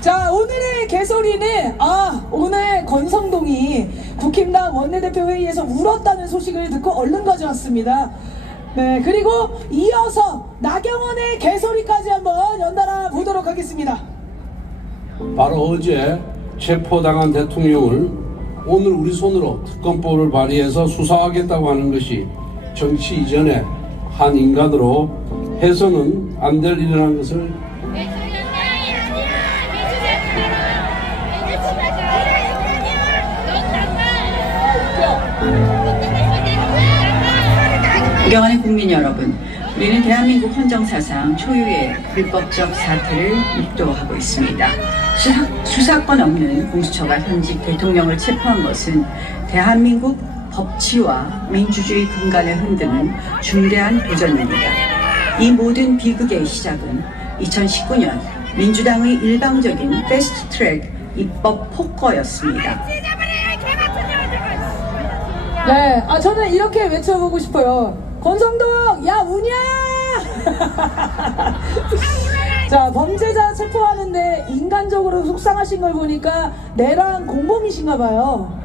자, 오늘의 개소리는 오늘 권성동이 국힘당 원내대표 회의에서 울었다는 소식을 듣고 얼른 가져왔습니다. 네, 그리고 이어서 나경원의 개소리까지 한번 연달아 보도록 하겠습니다. 바로 어제 체포당한 대통령을 오늘 우리 손으로 특검법을 발의해서 수사하겠다고 하는 것이 정치 이전에 한 인간으로 해서는 안 될 일이라는 것을 존경하는 국민 여러분, 우리는 대한민국 헌정사상 초유의 불법적 사태를 입도하고 있습니다. 수사권 없는 공수처가 현직 대통령을 체포한 것은 대한민국 법치와 민주주의 근간을 흔드는 중대한 도전입니다. 이 모든 비극의 시작은 2019년 민주당의 일방적인 패스트트랙 입법 폭거였습니다. 네, 저는 이렇게 외쳐보고 싶어요. 권성동, 야 우냐! 자, 범죄자 체포하는데 인간적으로 속상하신 걸 보니까 내랑 공범이신가 봐요.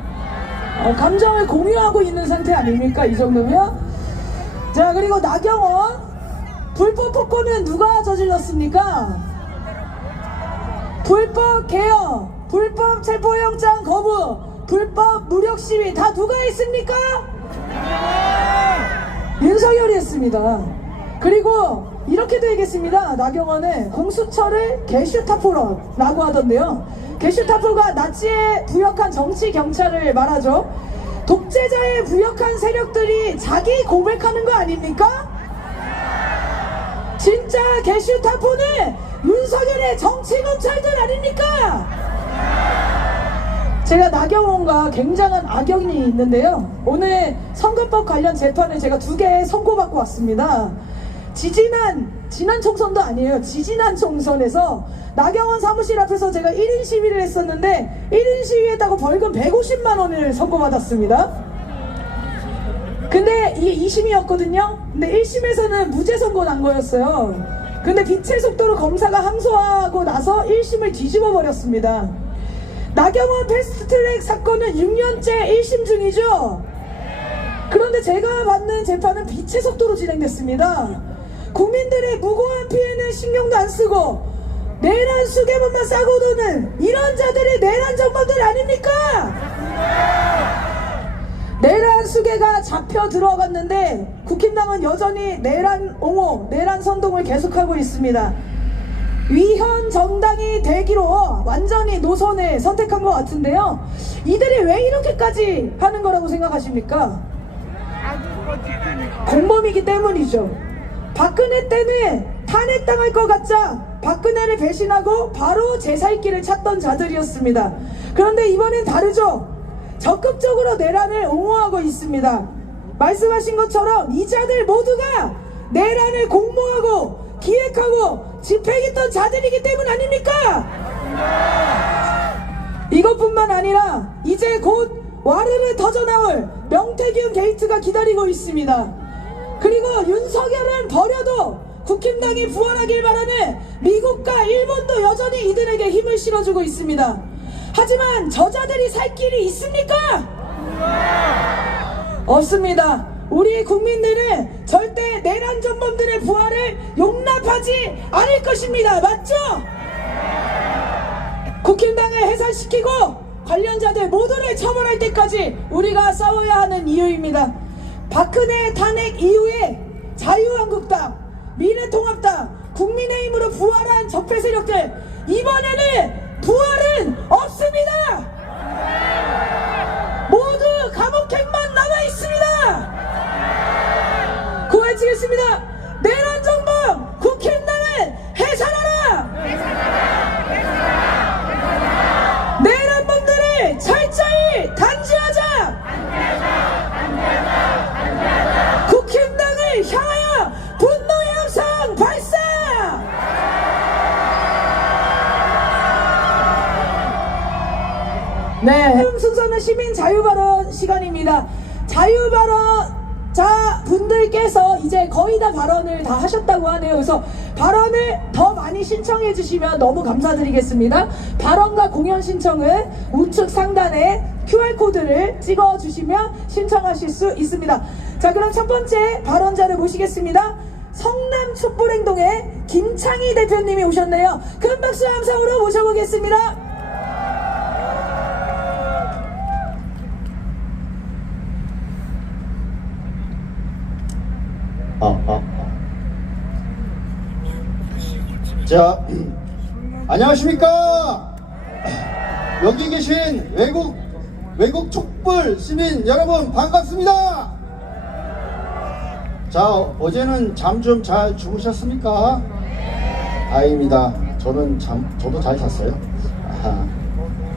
감정을 공유하고 있는 상태 아닙니까? 이 정도면? 자, 그리고 나경원 불법 폭거는 누가 저질렀습니까? 불법 개혁, 불법 체포영장 거부, 불법 무력 시위 다 누가 했습니까? 윤석열이 했습니다. 그리고 이렇게도 얘기했습니다. 나경원은 공수처를 게슈타포라고 하던데요. 게슈타포가 나치에 부역한 정치 경찰을 말하죠. 독재자에 부역한 세력들이 자기 고백하는 거 아닙니까? 진짜 게슈타포는 윤석열의 정치 검찰들 아닙니까? 제가 나경원과 굉장한 악연이 있는데요. 오늘 선거법 관련 재판을 제가 2개 선고받고 왔습니다. 지난 총선도 아니에요. 지지난 총선에서 나경원 사무실 앞에서 제가 1인 시위를 했었는데 1인 시위했다고 벌금 150만 원을 선고받았습니다. 근데 이게 2심이었거든요. 근데 1심에서는 무죄 선고 난 거였어요. 근데 빛의 속도로 검사가 항소하고 나서 1심을 뒤집어 버렸습니다. 나경원 패스트트랙 사건은 6년째 1심 중이죠. 그런데 제가 받는 재판은 빛의 속도로 진행됐습니다. 국민들의 무고한 피해는 신경도 안 쓰고 내란 수개문만 싸고 도는 이런 자들이 내란 정범들 아닙니까? 내란 수개가 잡혀 들어갔는데 국힘당은 여전히 내란 옹호, 내란 선동을 계속하고 있습니다. 위헌 정당이 되기로 완전히 노선을 선택한 것 같은데요. 이들이 왜 이렇게까지 하는 거라고 생각하십니까? 공범이기 때문이죠. 박근혜 때는 탄핵당할 것 같자 박근혜를 배신하고 바로 제 살 길을 찾던 자들이었습니다. 그런데 이번엔 다르죠. 적극적으로 내란을 옹호하고 있습니다. 말씀하신 것처럼 이 자들 모두가 내란을 공모하고 기획하고 집행했던 자들이기 때문 아닙니까? 이것뿐만 아니라 이제 곧 와르르 터져나올 명태균 게이트가 기다리고 있습니다. 그리고 윤석열은 버려도 국힘당이 부활하길 바라는 미국과 일본도 여전히 이들에게 힘을 실어주고 있습니다. 하지만 저자들이 살 길이 있습니까? 없습니다. 우리 국민들은 절대 내란 전범들의 부활을 용납하지 않을 것입니다. 맞죠? 국힘당을 해산시키고 관련자들 모두를 처벌할 때까지 우리가 싸워야 하는 이유입니다. 박근혜 탄핵 이후에 자유한국당, 미래통합당, 국민의힘으로 부활한 적폐 세력들 이번에는 부활은 없습니다. 모두 감옥행만 남아있습니다. 고해치겠습니다. 내란 정범 국힘당은 해산하라. 내란범들을 철저히 단죄하자. 국힘당을 향하여 분노의 함성 발사. 네, 다음 순서는 시민 자유발언 시간입니다. 자유발언 자, 분들께서 이제 거의 다 발언을 다 하셨다고 하네요. 그래서 발언을 더 많이 신청해 주시면 너무 감사드리겠습니다. 발언과 공연 신청은 우측 상단에 QR코드를 찍어 주시면 신청하실 수 있습니다. 자, 그럼 첫 번째 발언자를 모시겠습니다. 성남 촛불행동의 김창희 대표님이 오셨네요. 큰 박수 함성으로 모셔보겠습니다. 자, 안녕하십니까? 여기 계신 외국 촛불 시민 여러분 반갑습니다. 자, 어제는 잠 좀 잘 주무셨습니까? 다행입니다. 저도 잘 잤어요.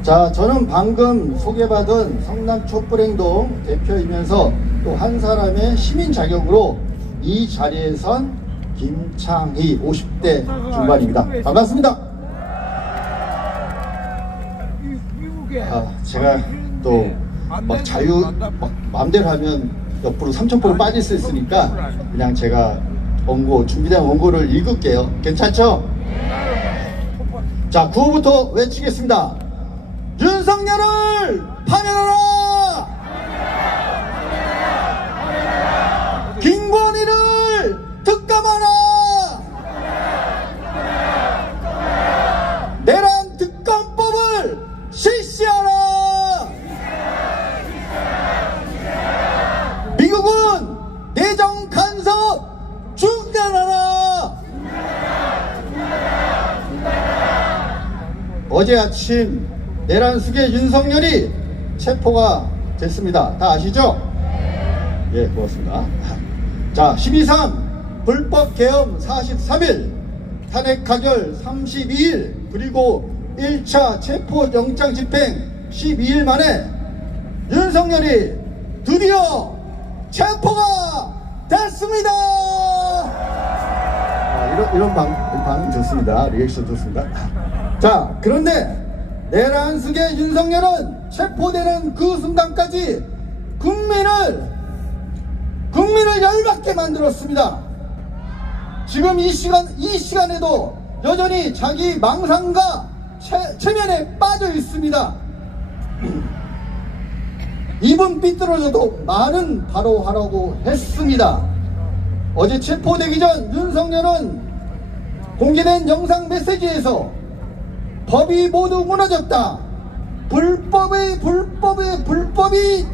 자, 저는 방금 소개받은 성남 촛불행동 대표이면서 또 한 사람의 시민 자격으로 이 자리에 선 김창희 50대 중반입니다. 반갑습니다. 제가 또 막 마음대로 하면 옆으로 3,000% 빠질 수 있으니까 그냥 제가 준비된 원고를 읽을게요. 괜찮죠? 자, 구호부터 외치겠습니다. 윤석열을 파면하라! 김건희를 특감하라! 내란 특검법을 실시하라! 미국은 내정 간섭 중단하라! 어제 아침 내란 수계 윤석열이 체포가 됐습니다. 다 아시죠? 예, 고맙습니다. 자, 12.3 불법 계엄 43일, 탄핵 가결 32일, 그리고 1차 체포 영장 집행 12일 만에 윤석열이 드디어 체포가 됐습니다. 이런 반응 좋습니다. 리액션 좋습니다. 자, 그런데 내란 수계 윤석열은 체포되는 그 순간까지 국민을 열받게 만들었습니다. 지금 이 시간에도 여전히 자기 망상과 체면에 빠져 있습니다. 입은 삐뚤어져도 말은 바로 하라고 했습니다. 어제 체포되기 전 윤석열은 공개된 영상 메시지에서 법이 모두 무너졌다. 불법이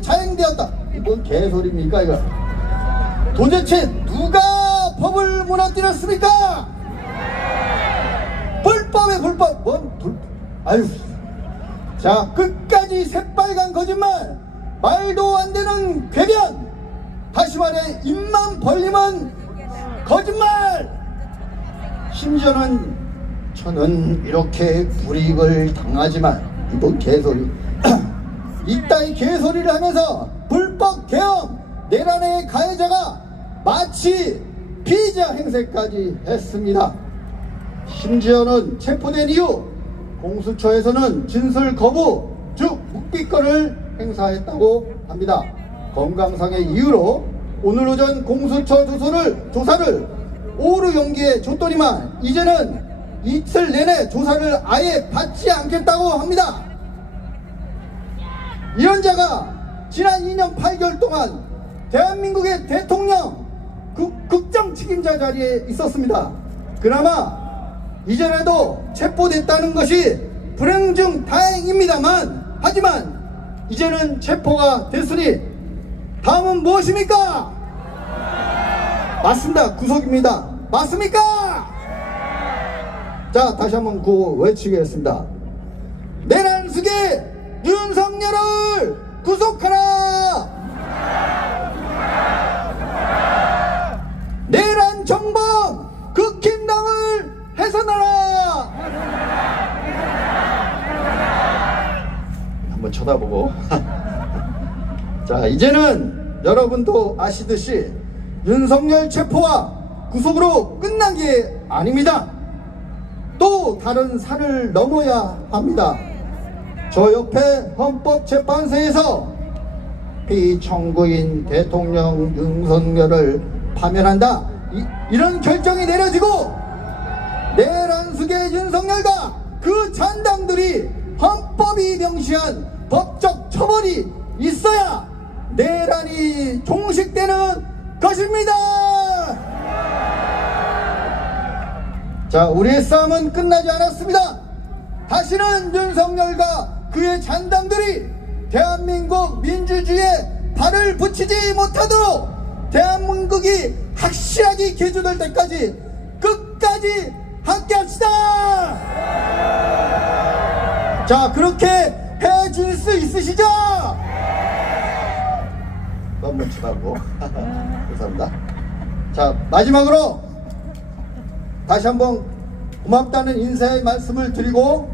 자행되었다. 뭔 개소리입니까 이거? 도대체 누가 법을 무너뜨렸습니까? 아유. 자, 끝까지 새빨간 거짓말, 말도 안 되는 궤변, 다시 말해 입만 벌리면 거짓말. 심지어는 저는 이렇게 불이익을 당하지만, 이번 개소리 이따위 개소리를 하면서 불법 계엄 내란의 가해자가 마치 피의자 행세까지 했습니다. 심지어는 체포된 이후 공수처에서는 진술 거부, 즉 묵비권을 행사했다고 합니다. 건강상의 이유로 오늘 오전 공수처 조사를 오후 연기해 줬더니만 이제는 이틀 내내 조사를 아예 받지 않겠다고 합니다. 이런 자가 지난 2년 8개월 동안 대한민국의 대통령 국정 책임자 자리에 있었습니다. 그나마 이전에도 체포됐다는 것이 불행 중 다행입니다만, 하지만 이제는 체포가 됐으니 다음은 무엇입니까? 맞습니다. 구속입니다. 맞습니까? 자, 다시 한번 구호 외치겠습니다. 내란 수계 윤석열을 구속하라! 내란 정범 극힘당을 해산하라! 한번 쳐다보고. 자, 이제는 여러분도 아시듯이 윤석열 체포와 구속으로 끝난 게 아닙니다. 또 다른 산을 넘어야 합니다. 저 옆에 헌법재판소에서 피청구인 대통령 윤석열을 파면한다. 이런 결정이 내려지고 내란숙의 윤석열과 그 잔당들이 헌법이 명시한 법적 처벌이 있어야 내란이 종식되는 것입니다. 자, 우리의 싸움은 끝나지 않았습니다. 다시는 윤석열과 그의 잔당들이 대한민국 민주주의에 발을 붙이지 못하도록 대한민국이 확실하게 개조될 때까지 끝까지 함께합시다. 자, 그렇게 해줄 수 있으시죠? 너무 치라고. 감사합니다. 자, 마지막으로 다시 한번 고맙다는 인사의 말씀을 드리고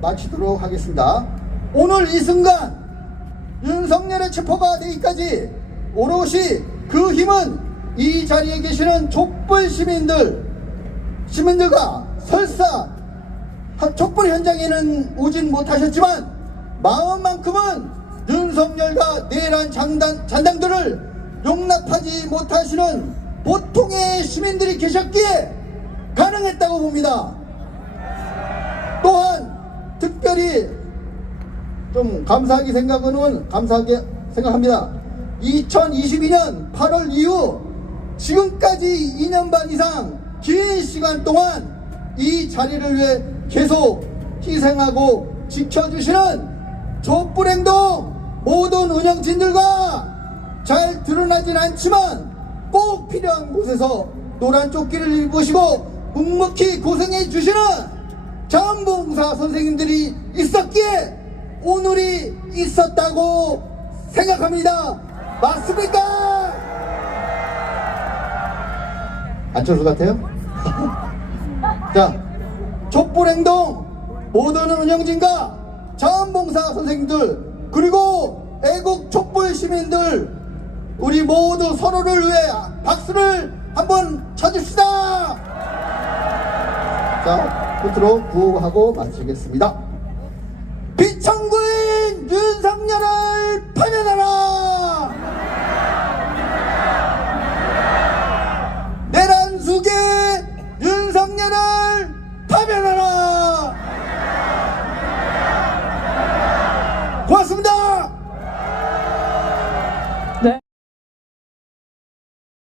마치도록 하겠습니다. 오늘 이 순간 윤석열의 체포가 되기까지 오롯이 그 힘은 이 자리에 계시는 촛불 시민들과 설사 촛불 현장에는 오진 못하셨지만 마음만큼은 윤석열과 내란 잔당들을 용납하지 못하시는 보통의 시민들이 계셨기에 가능했다고 봅니다. 또한 특별히 좀 감사하게 생각합니다. 2022년 8월 이후 지금까지 2년 반 이상 긴 시간 동안 이 자리를 위해 계속 희생하고 지켜주시는 촛불행동 모든 운영진들과 잘 드러나진 않지만 꼭 필요한 곳에서 노란 조끼를 입으시고 묵묵히 고생해 주시는 자원봉사 선생님들이 있었기에 오늘이 있었다고 생각합니다. 맞습니까? 안철수 같아요? 자, 촛불행동 모든 운영진과 자원봉사 선생님들 그리고 애국 촛불 시민들 우리 모두 서로를 위해 박수를 한번 쳐줍시다. 자, 끝으로 구호하고 마치겠습니다. 비청구인 윤석열을 파면하라. 내란숙의 윤석열을 파면하라. 고맙습니다.